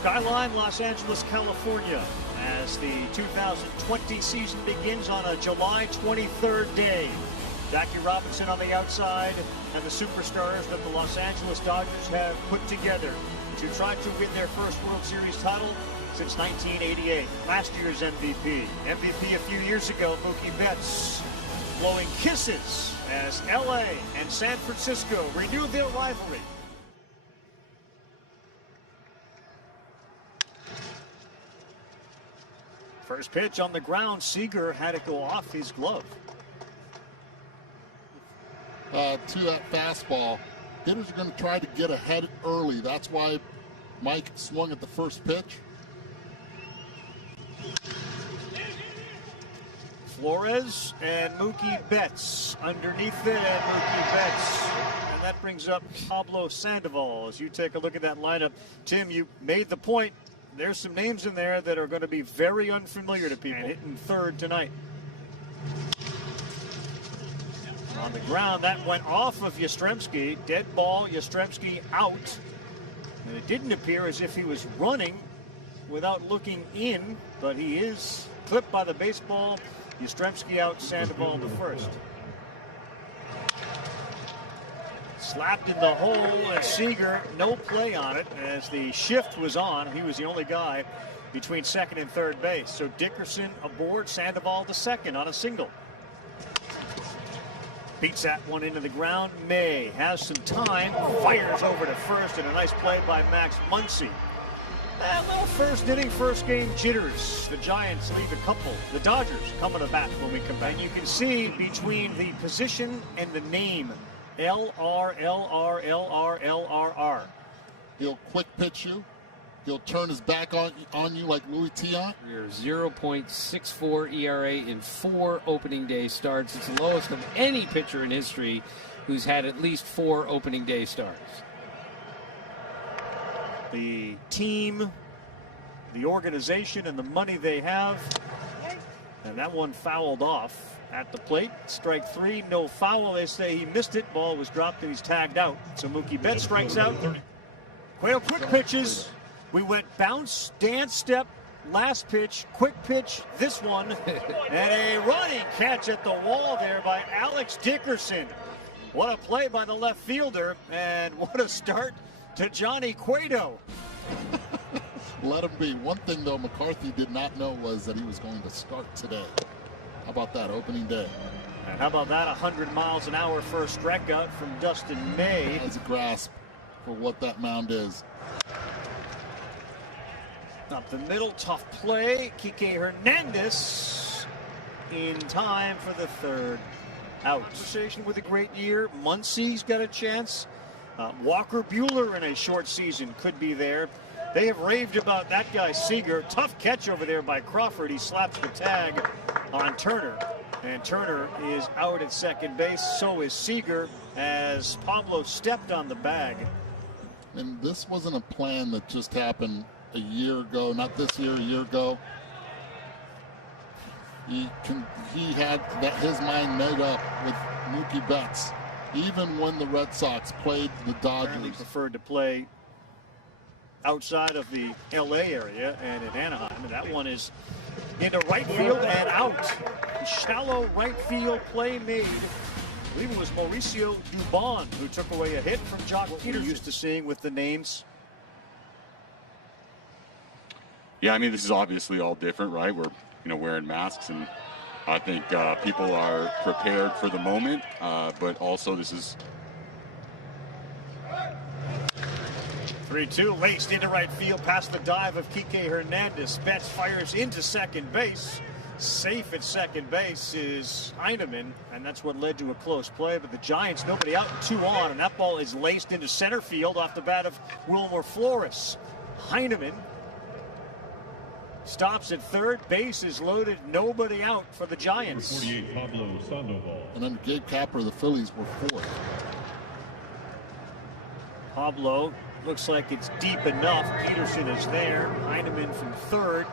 Skyline, Los Angeles, California, as the 2020 season begins on a July 23rd day. Jackie Robinson on the outside, and the superstars that the Los Angeles Dodgers have put together to try to win their first World Series title since 1988. Last year's MVP. MVP a few years ago, Mookie Betts, blowing kisses as LA and San Francisco renew their rivalry. First pitch on the ground, Seager had it go off his glove. To that fastball, hitters are going to try to get ahead early. That's why Mike swung at the first pitch. Flores and Mookie Betts underneath it, and Mookie Betts. And that brings up Pablo Sandoval. As you take a look at that lineup, Tim, you made the point. There's some names in there that are going to be very unfamiliar to people. Hitting third tonight. On the ground, that went off of Yastrzemski. Dead ball, Yastrzemski out. And it didn't appear as if he was running without looking in, but he is clipped by the baseball. Yastrzemski out, Sandoval the first. Slapped in the hole, and Seager, no play on it as the shift was on. He was the only guy between second and third base. So Dickerson aboard, Sandoval the second on a single. Beats that one into the ground. May has some time, fires over to first, and a nice play by Max Muncy. A little first inning, first game jitters. The Giants leave a couple. The Dodgers coming to bat when we come back. And you can see between the position and the name, LR. He'll quick pitch you. He'll turn his back on you like Louis Tiant. 0.64 ERA in 4 opening day starts. It's the lowest of any pitcher in history who's had at least 4 opening day starts. The team, the organization, and the money they have. And that one fouled off at the plate. Strike 3, no foul. They say he missed it. Ball was dropped and he's tagged out. So Mookie Betts strikes out. Cueto quick pitches. We went bounce, dance step, last pitch, quick pitch, this one, and a running catch at the wall there by Alex Dickerson. What a play by the left fielder, and what a start to Johnny Cueto. Let him be. One thing, though, McCarthy did not know was that he was going to start today. How about that opening day? And how about that 100 miles an hour first strikeout from Dustin May. Has a grasp for what that mound is. Up the middle, tough play. Kike Hernandez in time for the third out. Conversation with a great year. Muncy's got a chance. Walker Buehler in a short season could be there. They have raved about that guy, Seager. Tough catch over there by Crawford. He slaps the tag on Turner. And Turner is out at second base. So is Seager as Pablo stepped on the bag. And this wasn't a plan that just happened a year ago, not this year, a year ago. He had his mind made up with Mookie Betts, even when the Red Sox played the Dodgers. Apparently preferred to play outside of the LA area and in Anaheim. And that one is into right field and out. Shallow right field play made. I believe it was Mauricio Dubon who took away a hit from Jock Peterson. Used to seeing with the names. Yeah, I mean, this is obviously all different, right? We're, wearing masks, and I think people are prepared for the moment, but also this is 3-2, laced into right field past the dive of Kike Hernandez. Betts fires into second base. Safe at second base is Heineman, and that's what led to a close play. But the Giants, nobody out, 2 on, and that ball is laced into center field off the bat of Wilmer Flores. Heineman stops at third. Base is loaded. Nobody out for the Giants. 48, Pablo Sandoval. And then Gabe Kapler, the Phillies were 4th. Pablo looks like it's deep enough. Peterson is there. Heineman from third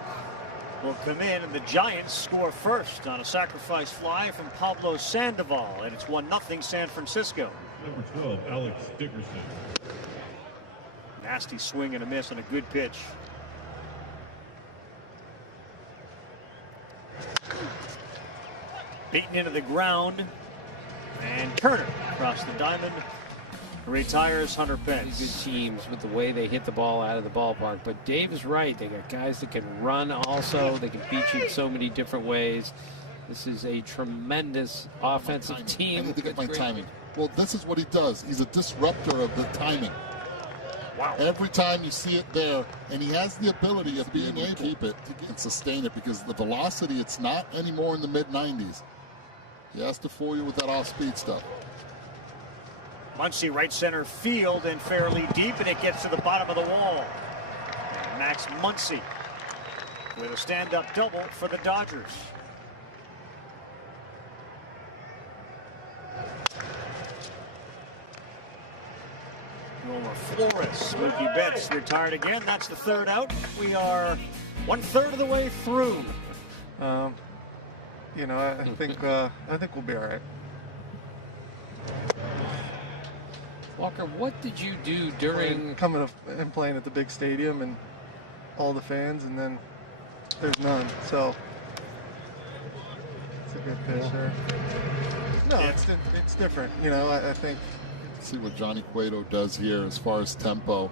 will come in, and the Giants score first on a sacrifice fly from Pablo Sandoval, and it's 1-0 San Francisco. Number 12, Alex Dickerson. Nasty swing and a miss on a good pitch. Beaten into the ground. And Turner across the diamond retires Hunter Pence. Good teams with the way they hit the ball out of the ballpark. But Dave is right. They got guys that can run also. They can beat you in so many different ways. This is a tremendous offensive team. I need to get my timing. Well, this is what he does. He's a disruptor of the timing. Wow. Every time you see it there, and he has the ability of being able to keep it and sustain it, because the velocity, it's not anymore in the mid-90s. He has to fool you with that off-speed stuff. Muncy right center field and fairly deep, and it gets to the bottom of the wall. And Max Muncy with a stand-up double for the Dodgers. Wilmer Flores, Mookie Betts retired again. That's the third out. We are 1/3 of the way through. I think we'll be all right. Walker, what did you do during coming up and playing at the big stadium and all the fans, and then there's none? So it's a good pitch there. No, it's different. I think. See what Johnny Cueto does here as far as tempo.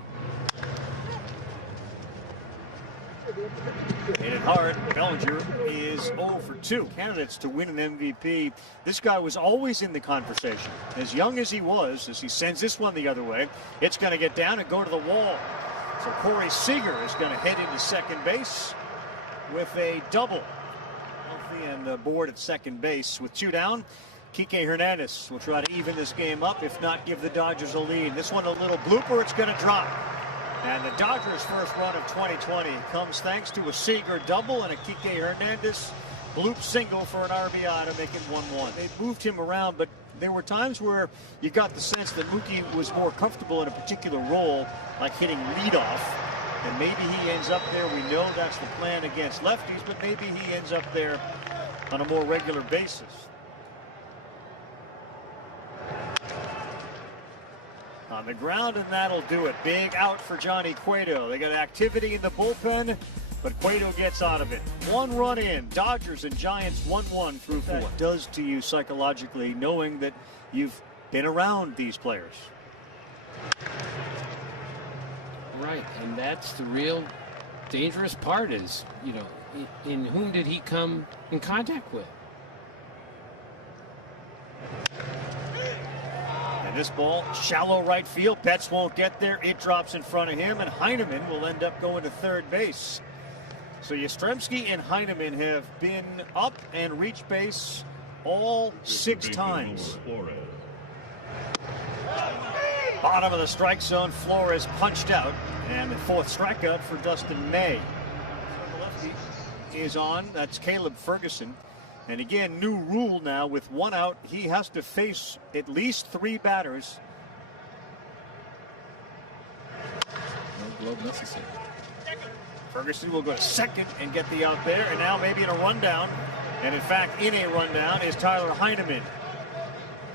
Hit it hard. Bellinger is 0 for 2. Candidates to win an MVP. This guy was always in the conversation. As young as he sends this one the other way, it's going to get down and go to the wall. So Corey Seager is going to head into second base with a double. Healthy and aboard at second base with 2 down. Kike Hernandez will try to even this game up, if not give the Dodgers a lead. This one a little blooper, it's going to drop. And the Dodgers' first run of 2020 comes thanks to a Seager double and a Kike Hernandez bloop single for an RBI to make it 1-1. They moved him around, but there were times where you got the sense that Mookie was more comfortable in a particular role, like hitting leadoff. And maybe he ends up there. We know that's the plan against lefties, but maybe he ends up there on a more regular basis. On the ground, and that'll do it. Big out for Johnny Cueto. They got activity in the bullpen, but Cueto gets out of it. 1 run in. Dodgers and Giants 1-1 through 4. What does to you psychologically knowing that you've been around these players? Right, and that's the real dangerous part is, in whom did he come in contact with? This ball, shallow right field. Betts won't get there. It drops in front of him, and Heineman will end up going to third base. So Yastrzemski and Heineman have been up and reached base all 6 times. Bottom of the strike zone, Flores punched out, and the 4th strikeout for Dustin May. So the lefty is on. That's Caleb Ferguson. And again, new rule now with 1 out. He has to face at least 3 batters. No glove necessary. Ferguson will go to second and get the out there. And now maybe in a rundown. And in fact, in a rundown is Tyler Heineman.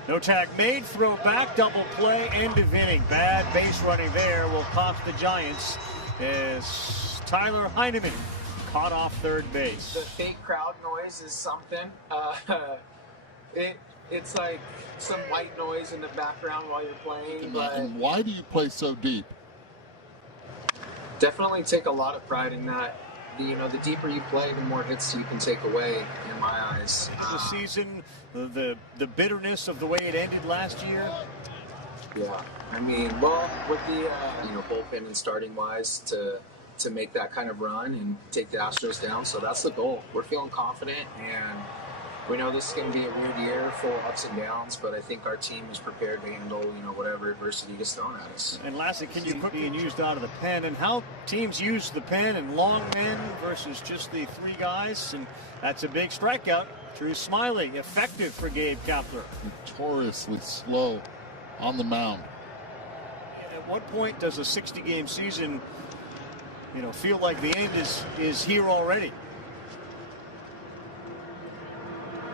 No tag made, throw back, double play, end of inning. Bad base running there will cost the Giants as Tyler Heineman caught off third base. The fake crowd noise is something. It's like some white noise in the background while you're playing. And why do you play so deep? Definitely take a lot of pride in that. The deeper you play, the more hits you can take away, in my eyes. The season, the bitterness of the way it ended last year. Yeah, with the bullpen and starting wise to make that kind of run and take the Astros down. So that's the goal. We're feeling confident, and we know this is going to be a weird year full of ups and downs, but I think our team is prepared to handle, whatever adversity gets thrown at us. And lastly, can you put being used out of the pen and how teams use the pen and long men versus just the 3 guys? And that's a big strikeout. Drew Smiley, effective for Gabe Kapler. Notoriously slow on the mound. And at what point does a 60-game season feel like the end is here already?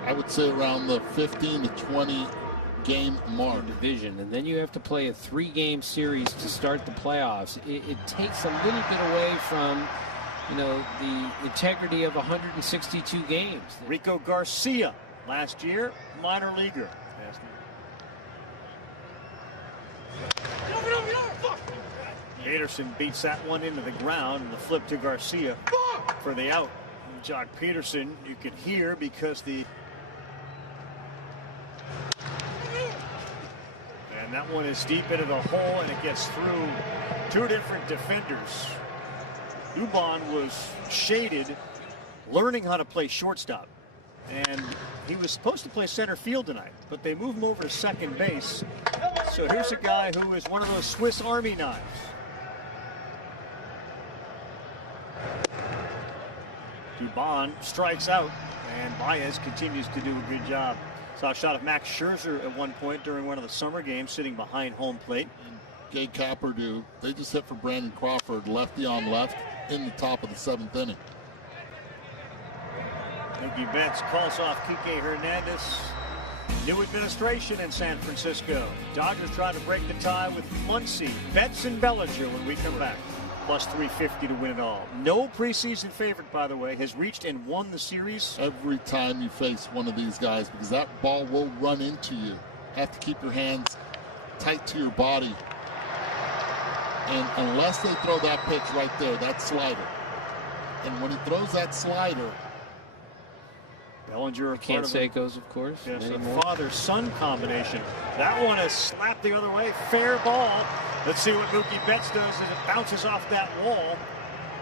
I would say around the 15 to 20 game mark. Division, and then you have to play a 3-game series to start the playoffs. It takes a little bit away from, the integrity of 162 games. Rico Garcia last year, minor leaguer. Peterson beats that one into the ground, and the flip to Garcia for the out. Jock Peterson, you could hear because and that one is deep into the hole, and it gets through two different defenders. Dubon was shaded, learning how to play shortstop, and he was supposed to play center field tonight, but they moved him over to second base. So here's a guy who is one of those Swiss Army knives. Dubon strikes out, and Baez continues to do a good job. Saw a shot of Max Scherzer at one point during one of the summer games, sitting behind home plate. And Gay Capperdew, they just hit for Brandon Crawford, lefty on left, in the top of the 7th inning. Mookie Betts calls off Kike Hernandez. New administration in San Francisco. Dodgers trying to break the tie with Muncy, Betts, and Bellinger when we come back. Plus 350 to win it all. No preseason favorite, by the way, has reached and won the series. Every time you face one of these guys, because that ball will run into you. Have to keep your hands tight to your body. And unless they throw that pitch right there, that slider. And when he throws that slider, Bellinger, Canseco's, of course. Yes, a father-son combination. That one is slapped the other way. Fair ball. Let's see what Mookie Betts does as it bounces off that wall.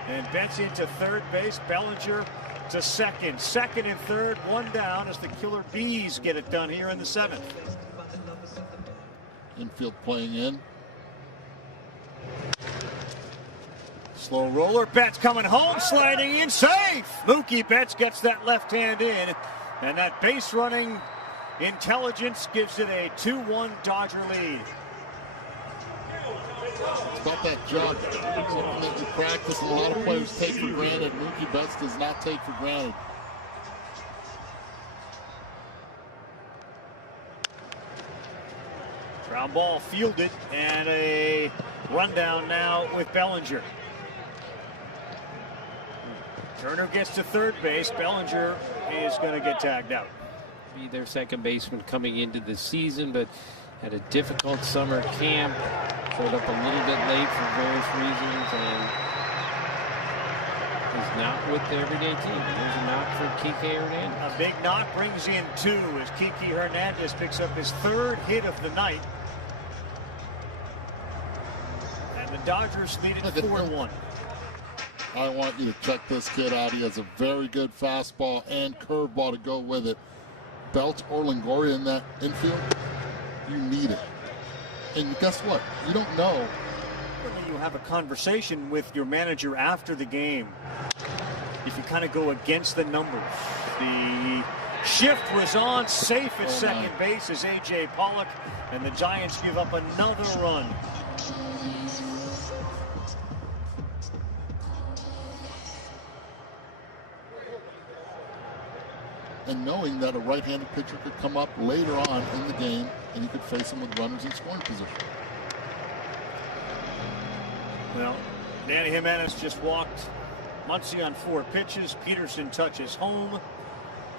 And Betts into third base. Bellinger to second. Second and third, one down as the Killer Bees get it done here in the 7th. infield playing in. Slow roller, Betts coming home, sliding in, safe! Mookie Betts gets that left hand in, and that base running intelligence gives it a 2-1 Dodger lead. It's about that jump, something that you practice and a lot of players take for granted. Mookie Betts does not take for granted. Ground ball fielded, and a rundown now with Bellinger. Turner gets to third base. Bellinger is going to get tagged out. Be their second baseman coming into the season, but had a difficult summer camp. Showed up a little bit late for various reasons, and is not with the everyday team. There's a knock for Kike Hernandez. A big knock brings in 2 as Kike Hernandez picks up his 3rd hit of the night. And the Dodgers lead it 4-1. I want you to check this kid out. He has a very good fastball and curveball to go with it. Belt or Longoria in that infield, you need it. And guess what? You don't know. You have a conversation with your manager after the game. If you kind of go against the numbers. The shift was on, safe at second base as A.J. Pollock, and the Giants give up another run. And knowing that a right-handed pitcher could come up later on in the game and you could face him with runners in scoring position. Well, Danny Jimenez just walked Muncy on 4 pitches. Peterson touches home,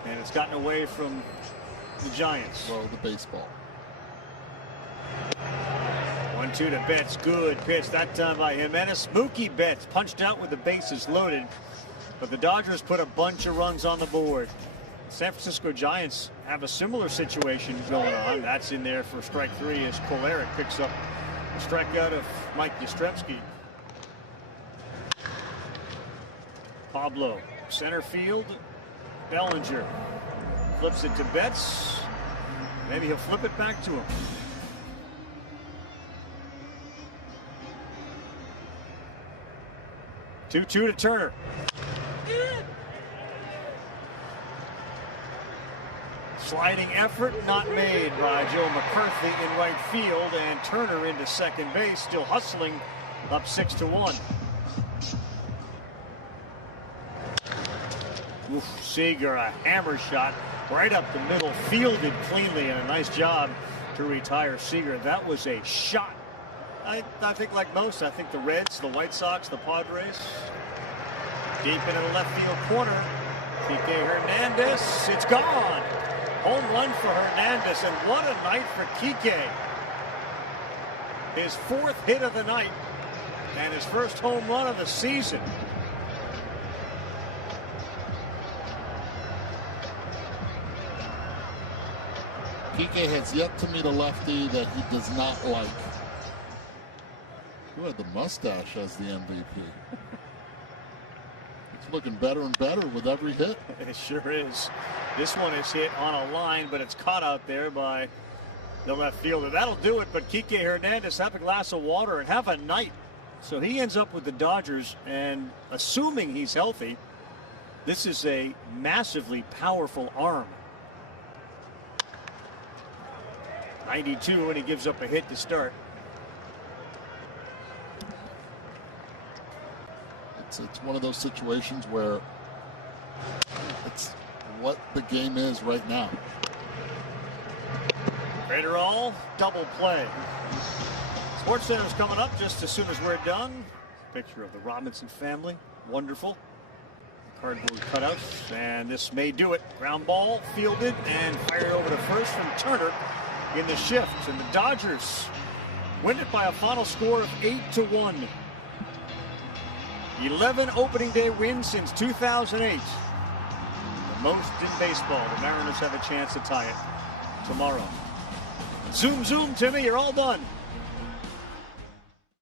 and it's gotten away from the Giants. Well, the baseball. 1-2 to Betts. Good pitch that time by Jimenez. Mookie Betts punched out with the bases loaded, but the Dodgers put a bunch of runs on the board. San Francisco Giants have a similar situation going on. That's in there for strike 3 as Kolarek picks up a strikeout of Mike Yastrzemski. Pablo, center field. Bellinger flips it to Betts. Maybe he'll flip it back to him. Two to Turner. Sliding effort not made by Joe McCarthy in right field, and Turner into second base, still hustling, up 6-1. Seager, a hammer shot right up the middle, fielded cleanly, and a nice job to retire Seager. That was a shot. I think like most, I think the Reds, the White Sox, the Padres, deep into the left field corner. Kike Hernandez, it's gone. Home run for Hernandez, and what a night for Kike. His 4th hit of the night and his first home run of the season. Kike has yet to meet a lefty that he does not like. Who had the mustache as the MVP? It's looking better and better with every hit. It sure is. This one is hit on a line, but it's caught out there by the left fielder. That'll do it, but Kike Hernandez, have a glass of water and have a night. So he ends up with the Dodgers, and assuming he's healthy, this is a massively powerful arm. 92, and he gives up a hit to start. It's one of those situations where it's what the game is right now. Graterol, double play. Sports Center is coming up just as soon as we're done. Picture of the Robinson family. Wonderful. Cardboard cutouts, and this may do it. Ground ball fielded and fired over to first from Turner in the shift. And the Dodgers win it by a final score of 8-1. 11 opening day wins since 2008. The most in baseball. The Mariners have a chance to tie it tomorrow. Zoom, zoom, Timmy, you're all done.